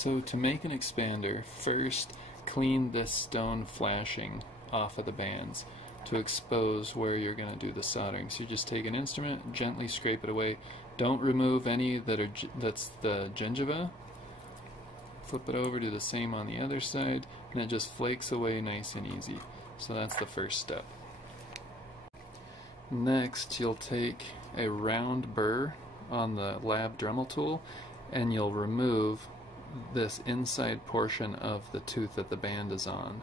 So to make an expander, first clean this stone flashing off of the bands to expose where you're going to do the soldering. So you just take an instrument, gently scrape it away. Don't remove any that's the gingiva. Flip it over, do the same on the other side, and it just flakes away nice and easy. So that's the first step. Next, you'll take a round burr on the lab Dremel tool and you'll remove this inside portion of the tooth that the band is on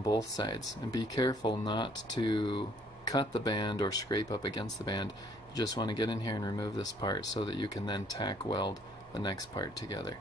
both sides. And be careful not to cut the band or scrape up against the band. You just want to get in here and remove this part so that you can then tack weld the next part together.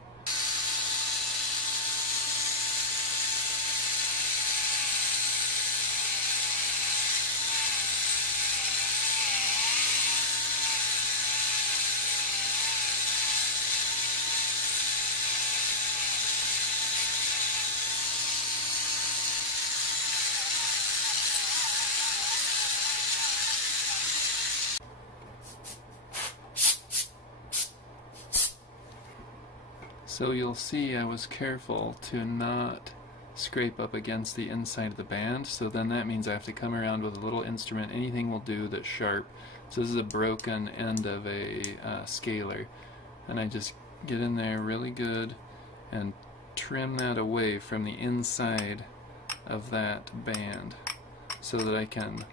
So you'll see I was careful to not scrape up against the inside of the band, so then that means I have to come around with a little instrument. Anything will do that's sharp. So this is a broken end of a scaler, and I just get in there really good and trim that away from the inside of that band so that I can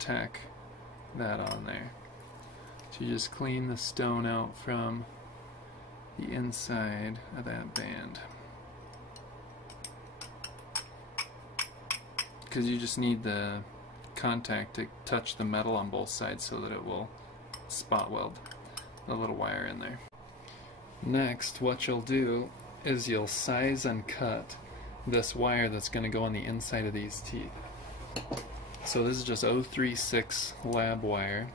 tack that on there. So you just clean the stone out from the inside of that band, because you just need the contact to touch the metal on both sides so that it will spot weld the little wire in there. Next, what you'll do is you'll size and cut this wire that's going to go on the inside of these teeth. So this is just 036 lab wire.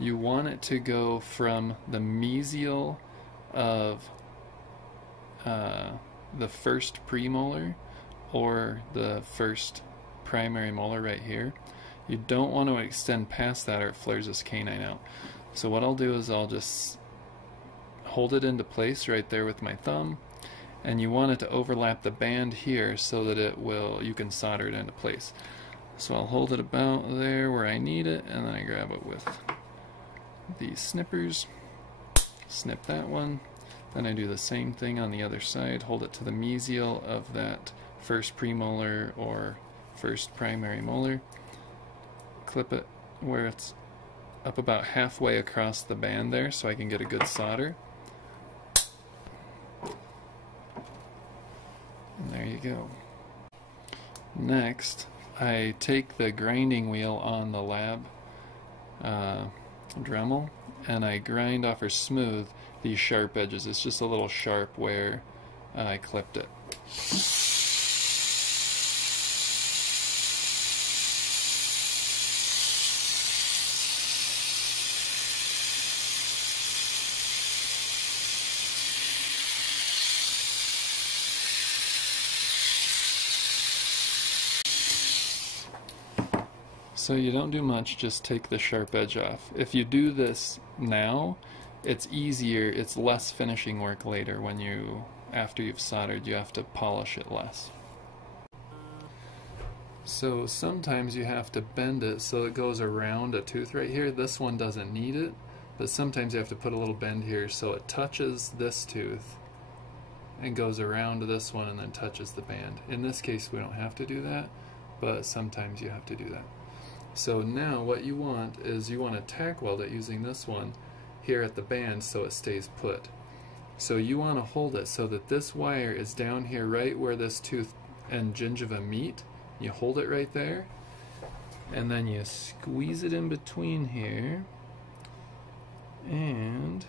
You want it to go from the mesial of the first premolar or the first primary molar right here. You don't want to extend past that or it flares this canine out. So what I'll do is I'll just hold it into place right there with my thumb, and you want it to overlap the band here so that you can solder it into place. So I'll hold it about there where I need it, and then I grab it with these snippers, snip that one, then I do the same thing on the other side, hold it to the mesial of that first premolar or first primary molar, clip it where it's up about halfway across the band there so I can get a good solder. And there you go. Next, I take the grinding wheel on the lab Dremel and I grind off or smooth these sharp edges. It's just a little sharp where I clipped it. So you don't do much, just take the sharp edge off. If you do this now, it's easier, it's less finishing work later when after you've soldered, you have to polish it less. So sometimes you have to bend it so it goes around a tooth right here. This one doesn't need it, but sometimes you have to put a little bend here so it touches this tooth and goes around this one and then touches the band. In this case we don't have to do that, but sometimes you have to do that. So now what you want is you want to tack weld it using this one here at the band so it stays put. So you want to hold it so that this wire is down here right where this tooth and gingiva meet. You hold it right there and then you squeeze it in between here and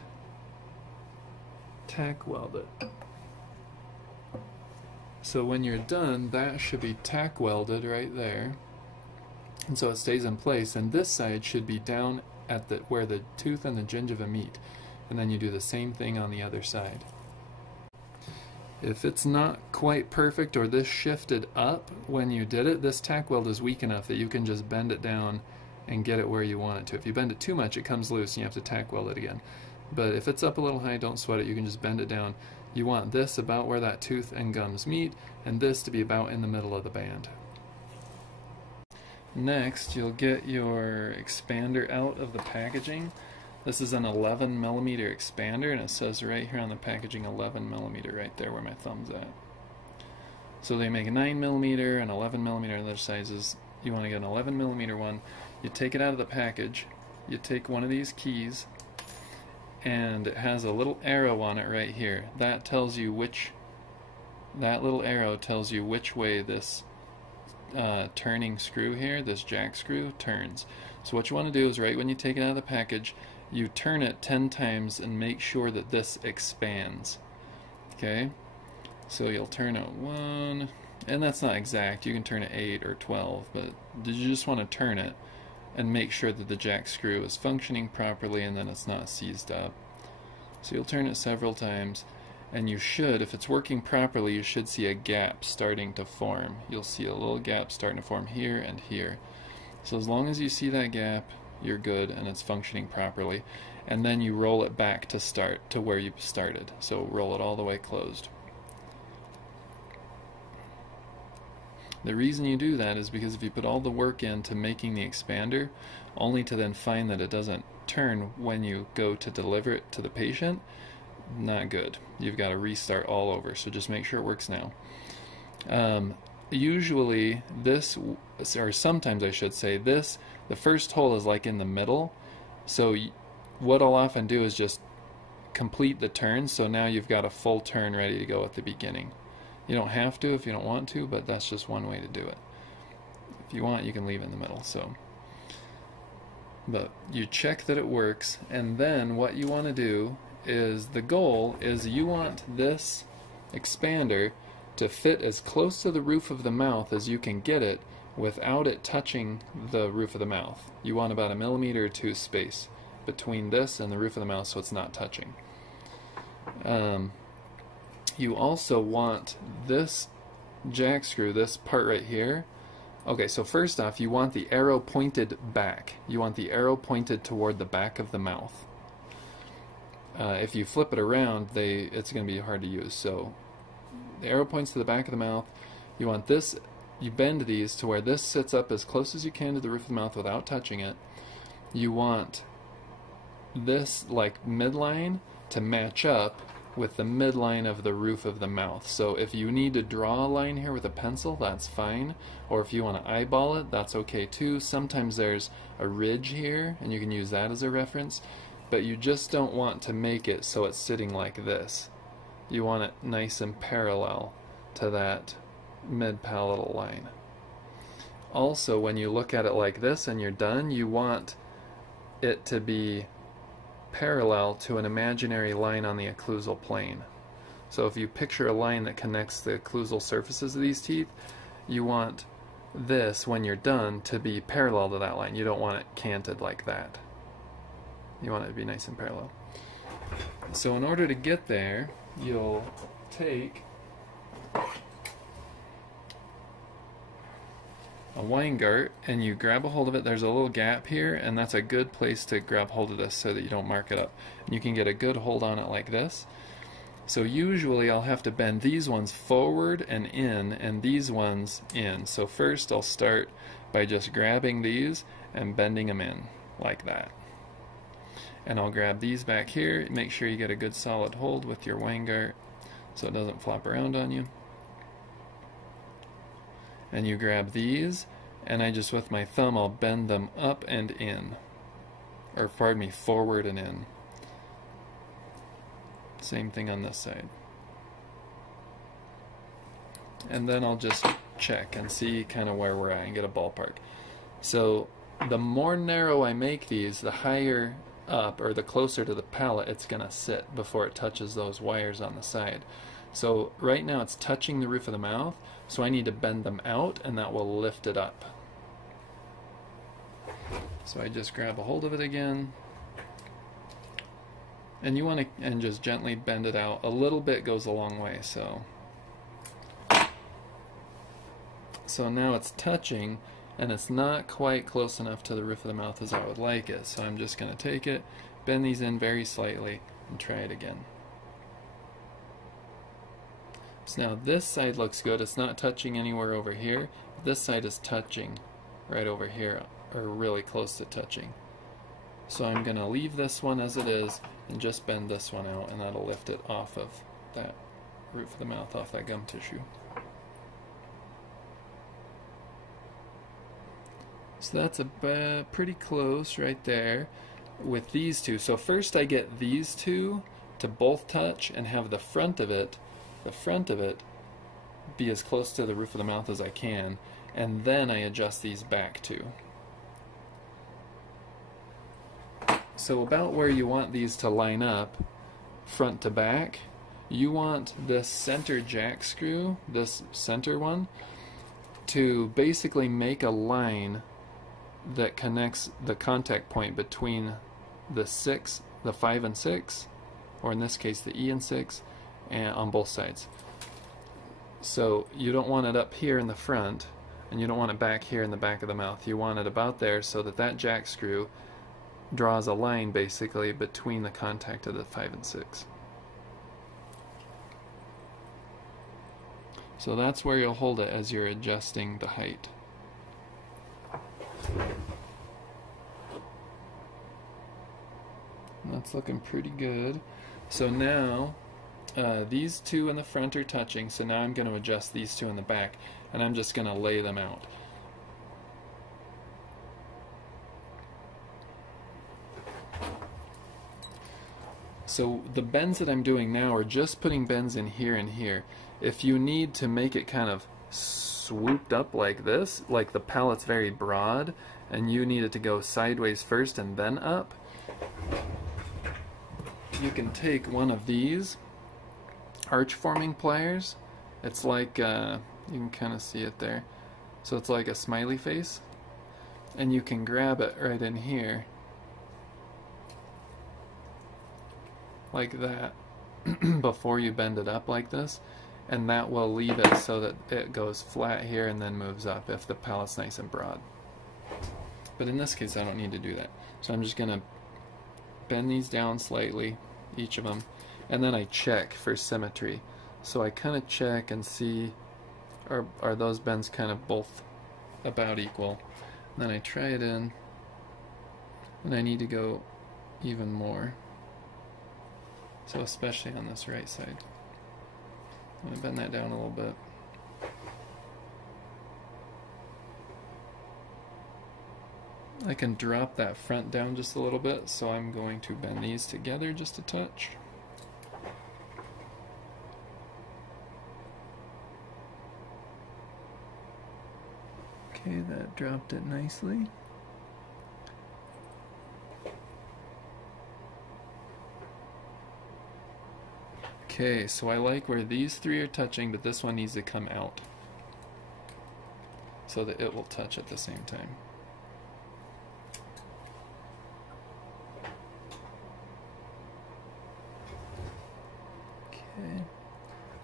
tack weld it. So when you're done, that should be tack welded right there. And so it stays in place, and this side should be down at where the tooth and the gingiva meet, and then you do the same thing on the other side. If it's not quite perfect or this shifted up when you did it, this tack weld is weak enough that you can just bend it down and get it where you want it to. If you bend it too much, it comes loose and you have to tack weld it again. But if it's up a little high, don't sweat it, you can just bend it down. You want this about where that tooth and gums meet, and this to be about in the middle of the band. Next, you'll get your expander out of the packaging. This is an 11mm expander, and it says right here on the packaging 11mm right there where my thumb's at. So they make a 9mm and 11mm and other sizes. You want to get an 11mm one. You take it out of the package, you take one of these keys, and it has a little arrow on it right here. That tells you that little arrow tells you which way this turning screw here, this jack screw, turns. So what you want to do is right when you take it out of the package, you turn it 10 times and make sure that this expands. Okay? So you'll turn it 1, and that's not exact, you can turn it 8 or 12, but you just want to turn it and make sure that the jack screw is functioning properly and then it's not seized up. So you'll turn it several times, and you should, if it's working properly, you should see a gap starting to form. You'll see a little gap starting to form here and here. So as long as you see that gap, you're good and it's functioning properly. And then you roll it back to start to where you started. So roll it all the way closed. The reason you do that is because if you put all the work into making the expander, only to then find that it doesn't turn when you go to deliver it to the patient, not good. You've got to restart all over, so just make sure it works now. Usually this, or sometimes I should say this, the first hole is like in the middle, so what I'll often do is just complete the turn, so now you've got a full turn ready to go at the beginning. You don't have to if you don't want to, but that's just one way to do it. If you want, you can leave it in the middle. But you check that it works, and then what you want to do is, the goal is you want this expander to fit as close to the roof of the mouth as you can get it without it touching the roof of the mouth. You want about 1 millimeter or 2 space between this and the roof of the mouth so it's not touching. You also want this jack screw, this part right here. Okay, so first off, you want the arrow pointed back. You want the arrow pointed toward the back of the mouth. If you flip it around, it's going to be hard to use. So the arrow points to the back of the mouth. You want this, you bend these to where this sits up as close as you can to the roof of the mouth without touching it. You want this like midline to match up with the midline of the roof of the mouth. So if you need to draw a line here with a pencil, that's fine. Or if you want to eyeball it, that's okay too. Sometimes there's a ridge here, and you can use that as a reference. But you just don't want to make it so it's sitting like this. You want it nice and parallel to that mid-palatal line. Also, when you look at it like this and you're done, you want it to be parallel to an imaginary line on the occlusal plane. So if you picture a line that connects the occlusal surfaces of these teeth, you want this, when you're done, to be parallel to that line. You don't want it canted like that. You want it to be nice and parallel. So in order to get there, you'll take a Weingart and you grab a hold of it. There's a little gap here, and that's a good place to grab hold of this so that you don't mark it up. And you can get a good hold on it like this. So usually I'll have to bend these ones forward and in, and these ones in. So first I'll start by just grabbing these and bending them in like that. And I'll grab these back here. Make sure you get a good solid hold with your Weingart so it doesn't flop around on you. And you grab these, and I just, with my thumb, I'll bend them up and in. Or pardon me, forward and in. Same thing on this side. And then I'll just check and see kind of where we're at and get a ballpark. So the more narrow I make these, the higher up, or the closer to the palate it's going to sit before it touches those wires on the side. So right now it's touching the roof of the mouth, so I need to bend them out, and that will lift it up. So I just grab a hold of it again, and you want to, and just gently bend it out. A little bit goes a long way. So now it's touching, and it's not quite close enough to the roof of the mouth as I would like it. So I'm just going to take it, bend these in very slightly, and try it again. So now this side looks good. It's not touching anywhere over here. This side is touching right over here, or really close to touching. So I'm going to leave this one as it is and just bend this one out, and that'll lift it off of that roof of the mouth, off that gum tissue. So that's pretty close right there with these two. So first I get these two to both touch and have the front of it be as close to the roof of the mouth as I can, and then I adjust these back two. So about where you want these to line up, front to back, you want this center jack screw, this center one, to basically make a line that connects the contact point between the 5 and 6, or in this case the E and 6, and on both sides. So you don't want it up here in the front, and you don't want it back here in the back of the mouth. You want it about there so that that jack screw draws a line basically between the contact of the 5 and 6. So that's where you'll hold it as you're adjusting the height. That's looking pretty good. So now these two in the front are touching, so now I'm going to adjust these two in the back, and I'm just going to lay them out. So the bends that I'm doing now are just putting bends in here and here. If you need to make it kind of swooped up like this, like the pallet's very broad, and you need it to go sideways first and then up, you can take one of these arch forming pliers. It's like, you can kind of see it there. So it's like a smiley face, and you can grab it right in here, like that, before you bend it up like this, and that will leave it so that it goes flat here and then moves up if the pallet's nice and broad. But in this case I don't need to do that. So I'm just going to bend these down slightly, each of them, and then I check for symmetry. So I kind of check and see, are those bends kind of both about equal. And then I try it in, and I need to go even more. So especially on this right side. I'm going to bend that down a little bit. I can drop that front down just a little bit, so I'm going to bend these together just a touch. Okay, that dropped it nicely. Okay, so I like where these three are touching, but this one needs to come out so that it will touch at the same time. Okay,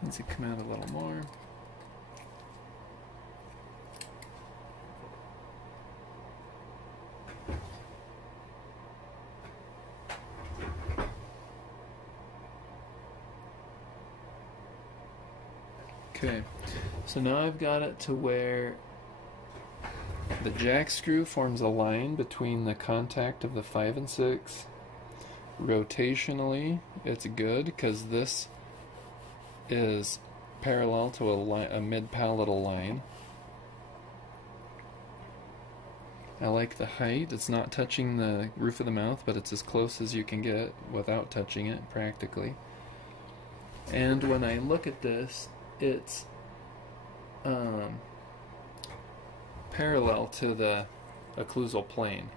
needs to come out a little more. Okay, so now I've got it to where the jack screw forms a line between the contact of the 5 and 6. Rotationally, it's good because this is parallel to a mid-palatal line. I like the height. It's not touching the roof of the mouth, but it's as close as you can get without touching it, practically. And when I look at this, it's parallel to the occlusal plane,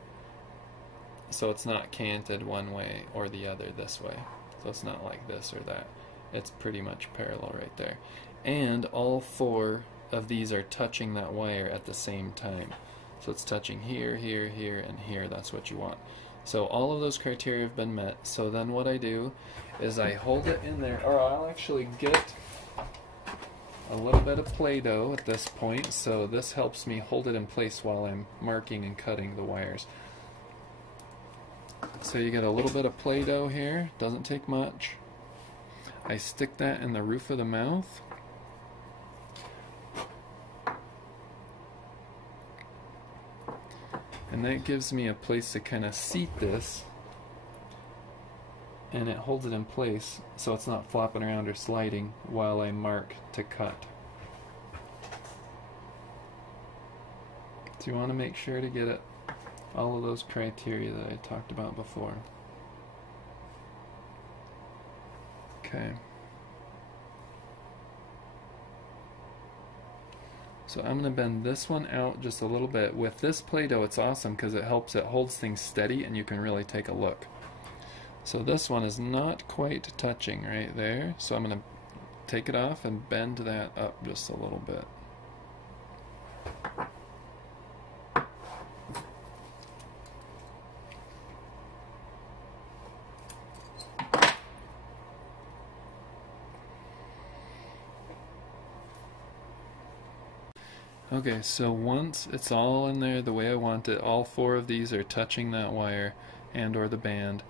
so it's not canted one way or the other this way, so it's not like this or that. It's pretty much parallel right there, and all four of these are touching that wire at the same time, so it's touching here, here, here, and here. That's what you want. So all of those criteria have been met. So then what I do is I hold it in there, or I'll actually get a little bit of Play-Doh at this point, so this helps me hold it in place while I'm marking and cutting the wires. So you get a little bit of Play-Doh here, doesn't take much. I stick that in the roof of the mouth. And that gives me a place to kind of seat this, and it holds it in place so it's not flopping around or sliding while I mark to cut. So you want to make sure to get it all of those criteria that I talked about before. Okay. So I'm going to bend this one out just a little bit. With this Play-Doh, it's awesome because it holds things steady and you can really take a look. So this one is not quite touching right there, so I'm going to take it off and bend that up just a little bit. Okay, so once it's all in there the way I want it, all four of these are touching that wire and or the band.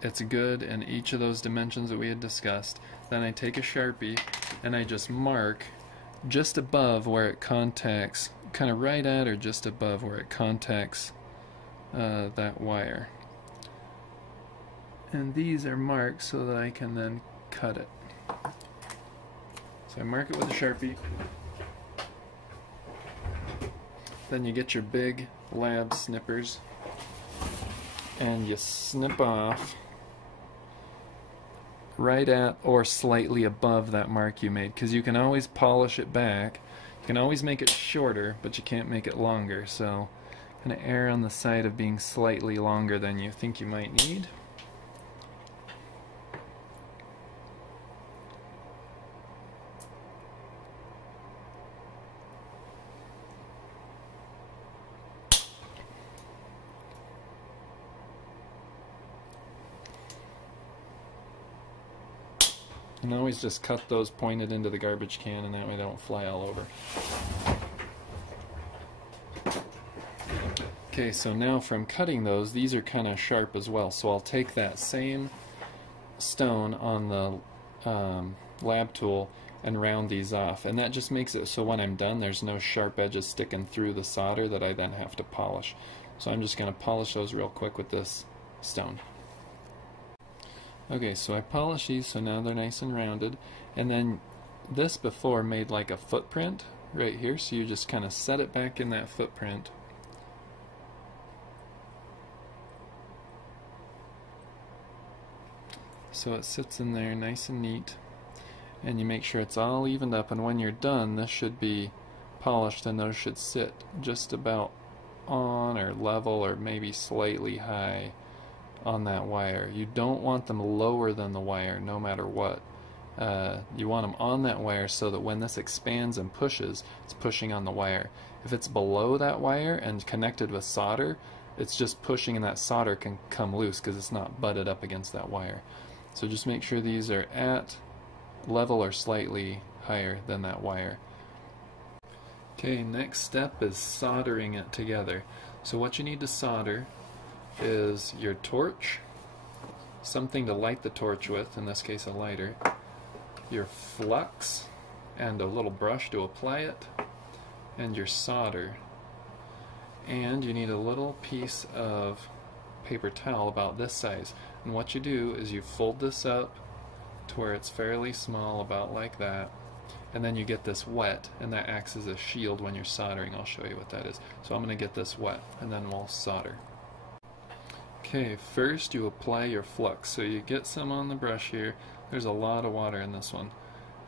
It's good in each of those dimensions that we had discussed. Then I take a Sharpie and I just mark just above where it contacts, kind of right at or just above where it contacts that wire. And these are marked so that I can then cut it. So I mark it with a Sharpie. Then you get your big lab snippers and you snip off right at or slightly above that mark you made, because you can always polish it back. You can always make it shorter, but you can't make it longer, so I'm going to err on the side of being slightly longer than you think you might need. You can always just cut those pointed into the garbage can, and that way they don't fly all over. Okay, so now from cutting those, these are kind of sharp as well, so I'll take that same stone on the lab tool and round these off, and that just makes it so when I'm done there's no sharp edges sticking through the solder that I then have to polish. So I'm just going to polish those real quick with this stone. Okay, so I polish these so now they're nice and rounded, and then this before made like a footprint right here, so you just kind of set it back in that footprint. So it sits in there nice and neat, and you make sure it's all evened up, and when you're done this should be polished and those should sit just about on or level or maybe slightly high on that wire. You don't want them lower than the wire no matter what. You want them on that wire so that when this expands and pushes, it's pushing on the wire. If it's below that wire and connected with solder, it's just pushing and that solder can come loose because it's not butted up against that wire. So just make sure these are at level or slightly higher than that wire. Okay, next step is soldering it together. So what you need to solder is your torch, something to light the torch with, in this case a lighter, your flux and a little brush to apply it, and your solder. And you need a little piece of paper towel about this size. And what you do is you fold this up to where it's fairly small, about like that, and then you get this wet, and that acts as a shield when you're soldering. I'll show you what that is. So I'm going to get this wet, and then we'll solder. Okay, first you apply your flux. So you get some on the brush here. There's a lot of water in this one.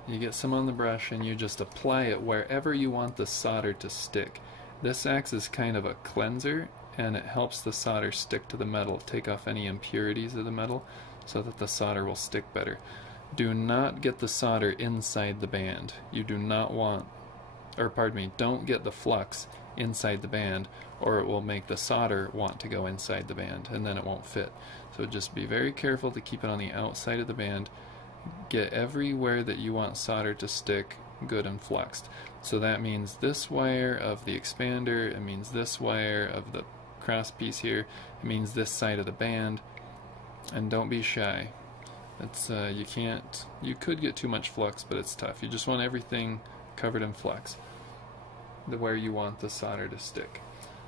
You get some on the brush and you just apply it wherever you want the solder to stick. This acts as kind of a cleanser, and it helps the solder stick to the metal, take off any impurities of the metal so that the solder will stick better. Do not get the solder inside the band. You do not want, or pardon me, don't get the flux inside the band, or it will make the solder want to go inside the band and then it won't fit. So just be very careful to keep it on the outside of the band. Get everywhere that you want solder to stick good and flexed. So that means this wire of the expander, it means this wire of the cross piece here, it means this side of the band. And don't be shy. It's you could get too much flux, but it's tough. You just want everything covered in flux, where you want the solder to stick.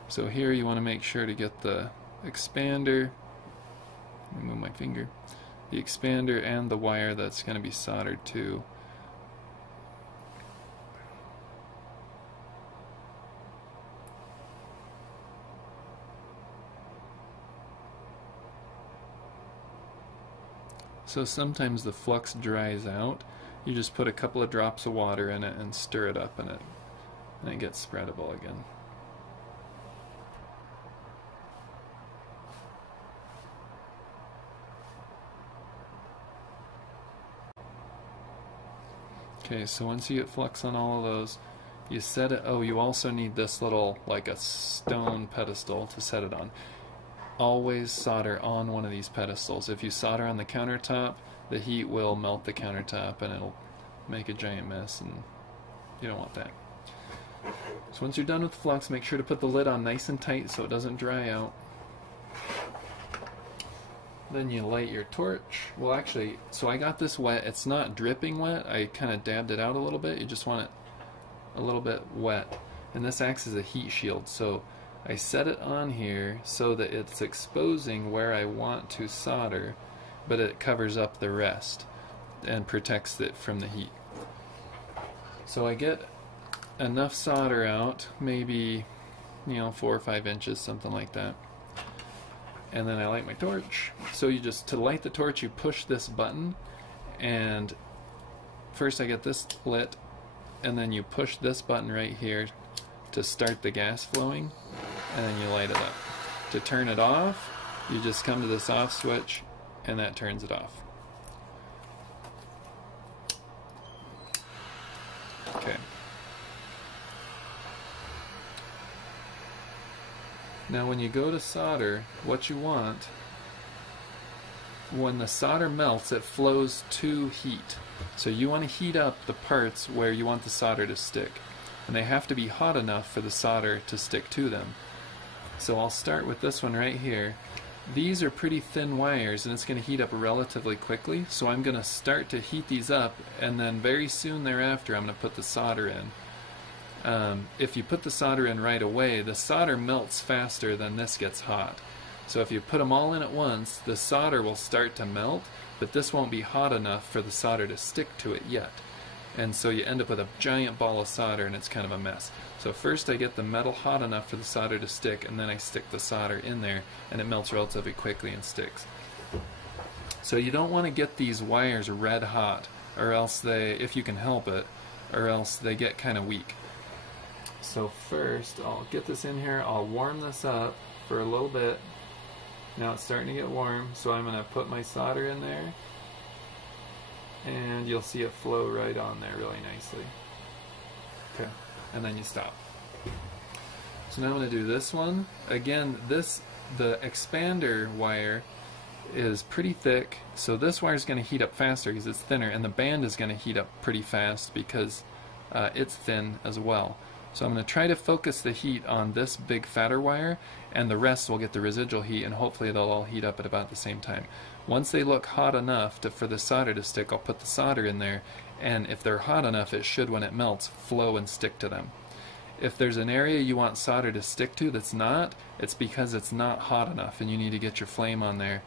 So here you want to make sure to get the expander, let me move my finger, the expander and the wire that's going to be soldered to. So sometimes the flux dries out. You just put a couple of drops of water in it and stir it up, and it gets spreadable again. Okay, so once you get flux on all of those, you set it. Oh, you also need this little, like a stone pedestal to set it on. Always solder on one of these pedestals. If you solder on the countertop, the heat will melt the countertop and it'll make a giant mess, and you don't want that. So once you're done with the flux, make sure to put the lid on nice and tight so it doesn't dry out. Then you light your torch. Well, actually, so I got this wet. It's not dripping wet. I kind of dabbed it out a little bit. You just want it a little bit wet. And this acts as a heat shield. So I set it on here so that it's exposing where I want to solder, but it covers up the rest and protects it from the heat. So I get enough solder out, maybe 4 or 5 inches, something like that. And then I light my torch. So you just, to light the torch, you push this button, and first I get this lit, and then you push this button right here to start the gas flowing, and then you light it up. To turn it off, you just come to this off switch, and that turns it off. Okay. Now when you go to solder, what you want, when the solder melts, it flows to heat. So you want to heat up the parts where you want the solder to stick. And they have to be hot enough for the solder to stick to them. So I'll start with this one right here. These are pretty thin wires, and it's going to heat up relatively quickly. So I'm going to start to heat these up, and then very soon thereafter I'm going to put the solder in. If you put the solder in right away, the solder melts faster than this gets hot. So if you put them all in at once, the solder will start to melt, but this won't be hot enough for the solder to stick to it yet. And so you end up with a giant ball of solder, and it's kind of a mess. So first I get the metal hot enough for the solder to stick, and then I stick the solder in there, and it melts relatively quickly and sticks. So you don't want to get these wires red hot, or else they, if you can help it, or else they get kind of weak. So first, I'll get this in here, I'll warm this up for a little bit. Now it's starting to get warm, so I'm going to put my solder in there, and you'll see it flow right on there really nicely. Okay, and then you stop. So now I'm going to do this one. Again, the expander wire is pretty thick, so this wire is going to heat up faster because it's thinner, and the band is going to heat up pretty fast because it's thin as well. So I'm going to try to focus the heat on this big fatter wire, and the rest will get the residual heat, and hopefully they'll all heat up at about the same time. Once they look hot enough for the solder to stick, I'll put the solder in there, and if they're hot enough, it should, when it melts, flow and stick to them. If there's an area you want solder to stick to that's not, it's because it's not hot enough, and you need to get your flame on there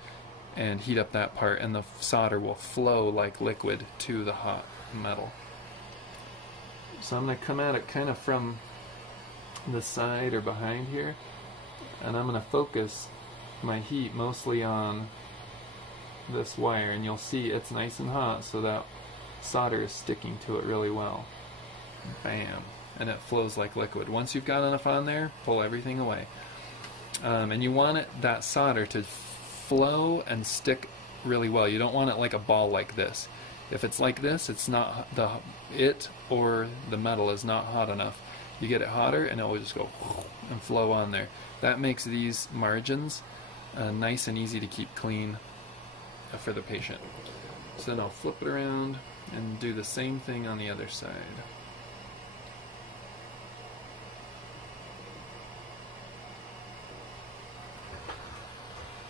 and heat up that part, and the solder will flow like liquid to the hot metal. So I'm going to come at it kind of from the side or behind here, and I'm going to focus my heat mostly on this wire, and you'll see it's nice and hot, so that solder is sticking to it really well. Bam! And it flows like liquid. Once you've got enough on there, pull everything away. And you want that solder to flow and stick really well. You don't want it like a ball like this. If it's like this, it's not it or the metal is not hot enough. You get it hotter, and it will just go and flow on there. That makes these margins nice and easy to keep clean for the patient. So then I'll flip it around and do the same thing on the other side.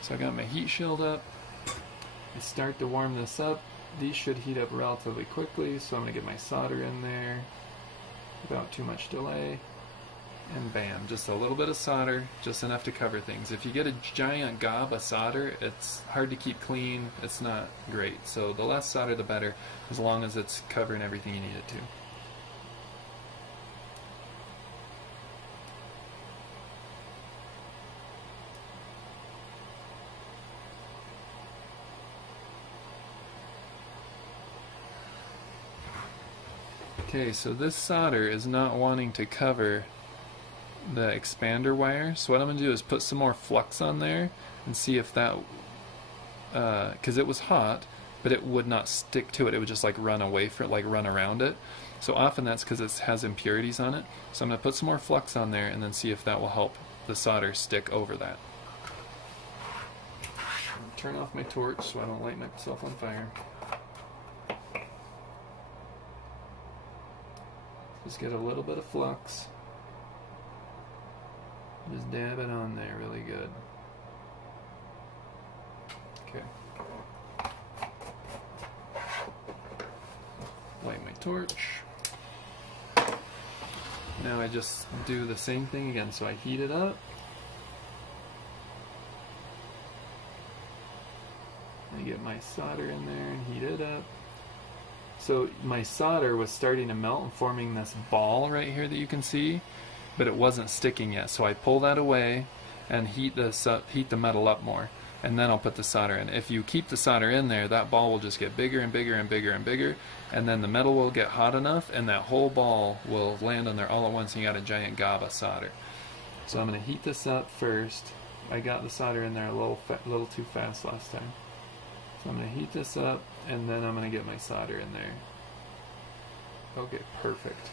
So I got my heat shield up. I start to warm this up. These should heat up relatively quickly, so I'm going to get my solder in there without too much delay. And bam, just a little bit of solder, just enough to cover things. If you get a giant gob of solder, it's hard to keep clean, it's not great. So the less solder the better, as long as it's covering everything you need it to. Okay, so this solder is not wanting to cover the expander wire, so what I'm going to do is put some more flux on there and see if that, because it was hot, but it would not stick to it, it would just like run away from it, like run around it. So often that's because it has impurities on it. So I'm going to put some more flux on there and then see if that will help the solder stick over that. Turn off my torch so I don't light myself on fire. Just get a little bit of flux. Just dab it on there really good. Okay. Light my torch. Now I just do the same thing again. So I heat it up. I get my solder in there and heat it up. So my solder was starting to melt and forming this ball right here that you can see, but it wasn't sticking yet. So I pull that away and heat the metal up more, and then I'll put the solder in. If you keep the solder in there, that ball will just get bigger and bigger and bigger and bigger, and then the metal will get hot enough and that whole ball will land on there all at once and you got a giant gob of solder. So I'm going to heat this up first. I got the solder in there a little too fast last time. So I'm going to heat this up, and then I'm going to get my solder in there. Okay, perfect.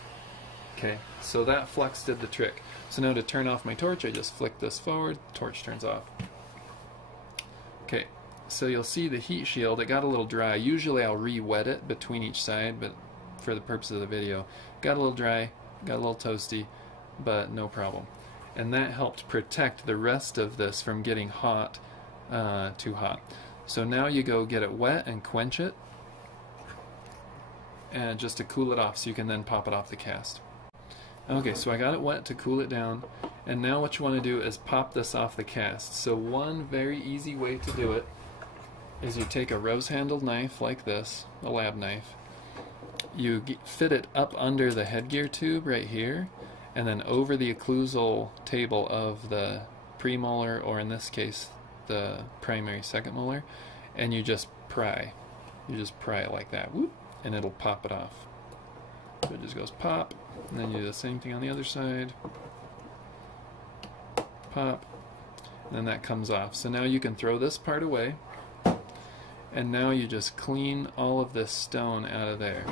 Okay, so that flux did the trick. So now to turn off my torch, I just flick this forward, the torch turns off. Okay, so you'll see the heat shield, it got a little dry. Usually I'll re-wet it between each side, but for the purpose of the video, got a little dry, got a little toasty, but no problem. And that helped protect the rest of this from getting hot, too hot. So now you go get it wet and quench it, and just to cool it off so you can then pop it off the cast. Okay, so I got it wet to cool it down, and now what you want to do is pop this off the cast. So one very easy way to do it is you take a rose-handled knife like this, a lab knife, you fit it up under the headgear tube right here, and then over the occlusal table of the premolar, or in this case the primary second molar, and you just pry. You just pry it like that, whoop, and it'll pop it off. So it just goes pop, and then you do the same thing on the other side. Pop, and then that comes off. So now you can throw this part away, and now you just clean all of this stone out of there.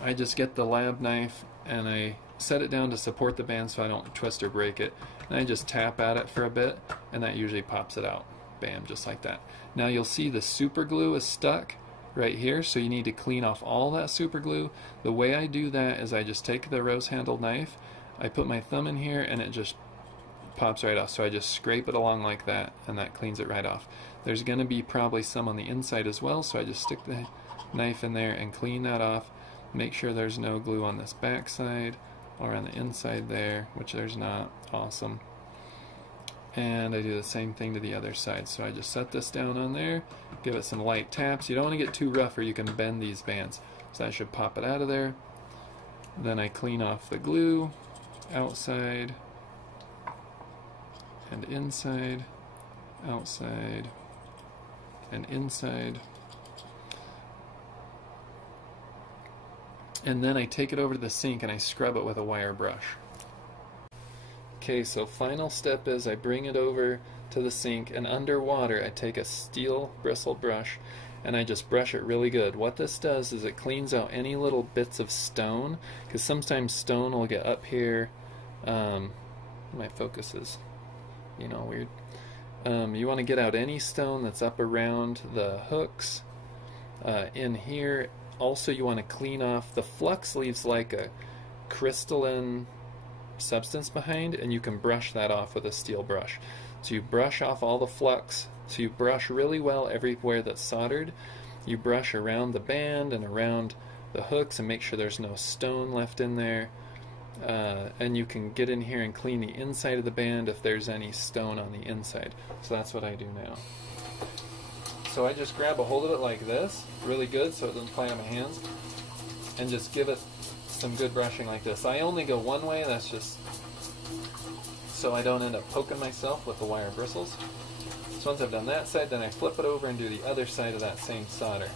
I just get the lab knife and I set it down to support the band so I don't twist or break it. And I just tap at it for a bit, and that usually pops it out. Bam, just like that. Now you'll see the super glue is stuck right here, so you need to clean off all that super glue. The way I do that is I just take the rose-handled knife, I put my thumb in here, and it just pops right off. So I just scrape it along like that, and that cleans it right off. There's going to be probably some on the inside as well, so I just stick the knife in there and clean that off. Make sure there's no glue on this back side or on the inside there, which there's not. Awesome. And I do the same thing to the other side. So I just set this down on there, give it some light taps. You don't want to get too rough or you can bend these bands. So I should pop it out of there. Then I clean off the glue, outside and inside, outside and inside. And then I take it over to the sink and I scrub it with a wire brush. Okay, so final step is I bring it over to the sink, and underwater I take a steel bristle brush and I just brush it really good. What this does is it cleans out any little bits of stone, because sometimes stone will get up here. My focus is, weird. You want to get out any stone that's up around the hooks in here. Also, you want to clean off, the flux leaves like a crystalline substance behind, and you can brush that off with a steel brush. So you brush off all the flux. So you brush really well everywhere that's soldered. You brush around the band and around the hooks and make sure there's no stone left in there. And you can get in here and clean the inside of the band if there's any stone on the inside. So that's what I do now. So I just grab a hold of it like this, really good so it doesn't fly on my hands, and just give it some good brushing like this. I only go one way, that's just so I don't end up poking myself with the wire bristles. So once I've done that side, then I flip it over and do the other side of that same solder.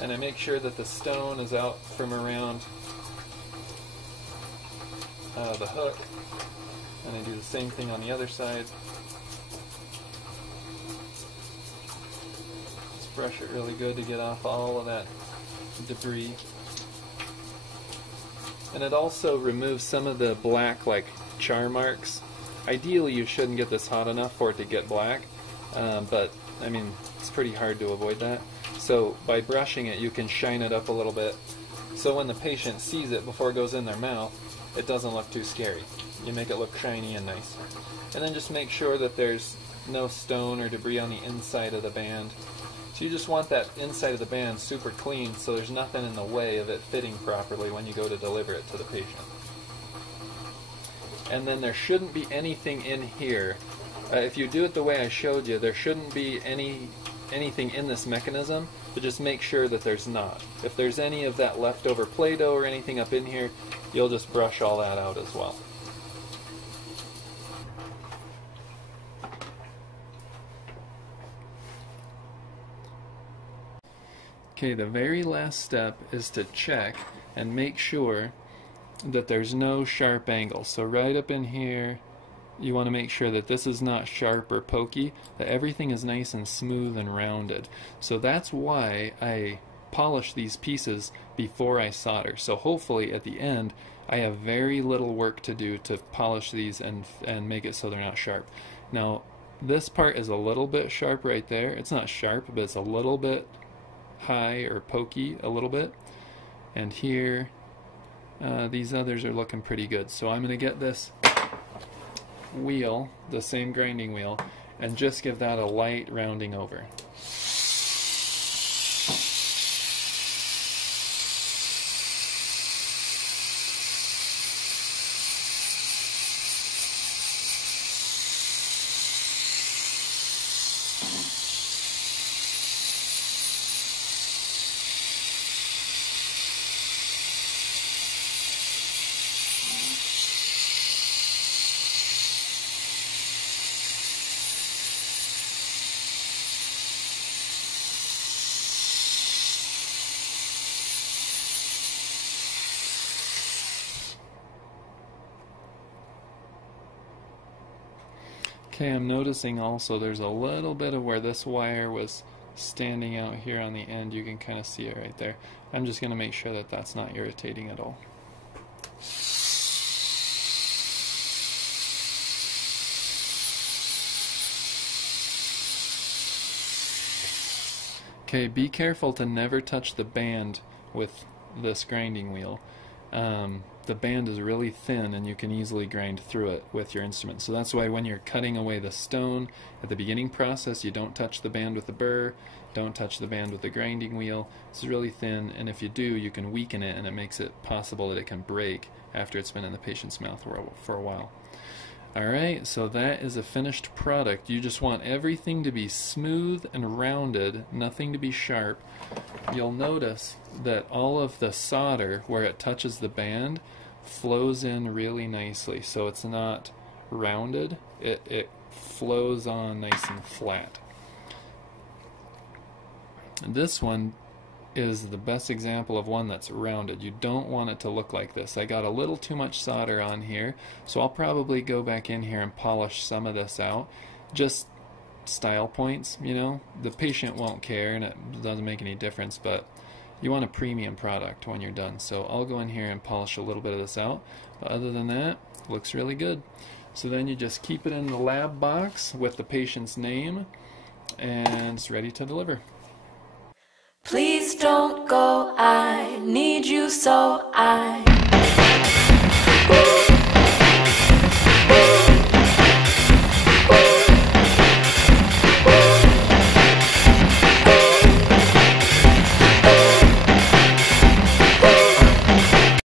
And I make sure that the stone is out from around the hook. And I do the same thing on the other side. Just brush it really good to get off all of that debris. And it also removes some of the black, like, char marks. Ideally you shouldn't get this hot enough for it to get black, but I mean it's pretty hard to avoid that. So by brushing it you can shine it up a little bit so when the patient sees it before it goes in their mouth it doesn't look too scary. You make it look shiny and nice. And then just make sure that there's no stone or debris on the inside of the band. So you just want that inside of the band super clean so there's nothing in the way of it fitting properly when you go to deliver it to the patient. And then there shouldn't be anything in here. If you do it the way I showed you, there shouldn't be anything in this mechanism, but just make sure that there's not. If there's any of that leftover Play-Doh or anything up in here, you'll just brush all that out as well. Okay, the very last step is to check and make sure that there's no sharp angles. So right up in here, you want to make sure that this is not sharp or pokey, that everything is nice and smooth and rounded. So that's why I polish these pieces before I solder. So hopefully at the end, I have very little work to do to polish these and make it so they're not sharp. Now, this part is a little bit sharp right there. It's not sharp, but it's a little bit high or pokey a little bit. And here, these others are looking pretty good. So I'm going to get this wheel, the same grinding wheel, and just give that a light rounding over. Okay, I'm noticing also there's a little bit of where this wire was standing out here on the end. You can kind of see it right there. I'm just going to make sure that that's not irritating at all. Okay, be careful to never touch the band with this grinding wheel. The band is really thin and you can easily grind through it with your instrument. So that's why when you're cutting away the stone at the beginning process, you don't touch the band with the burr, don't touch the band with the grinding wheel. This is really thin, and if you do, you can weaken it and it makes it possible that it can break after it's been in the patient's mouth for a while. Alright, so that is a finished product. You just want everything to be smooth and rounded, nothing to be sharp. You'll notice that all of the solder where it touches the band flows in really nicely, so it's not rounded, it flows on nice and flat. And this one is the best example of one that's rounded. You don't want it to look like this. I got a little too much solder on here, so I'll probably go back in here and polish some of this out. Just style points, you know. The patient won't care and it doesn't make any difference, but you want a premium product when you're done. So I'll go in here and polish a little bit of this out. But other than that, it looks really good. So then you just keep it in the lab box with the patient's name, and it's ready to deliver. Please don't go, I need you so I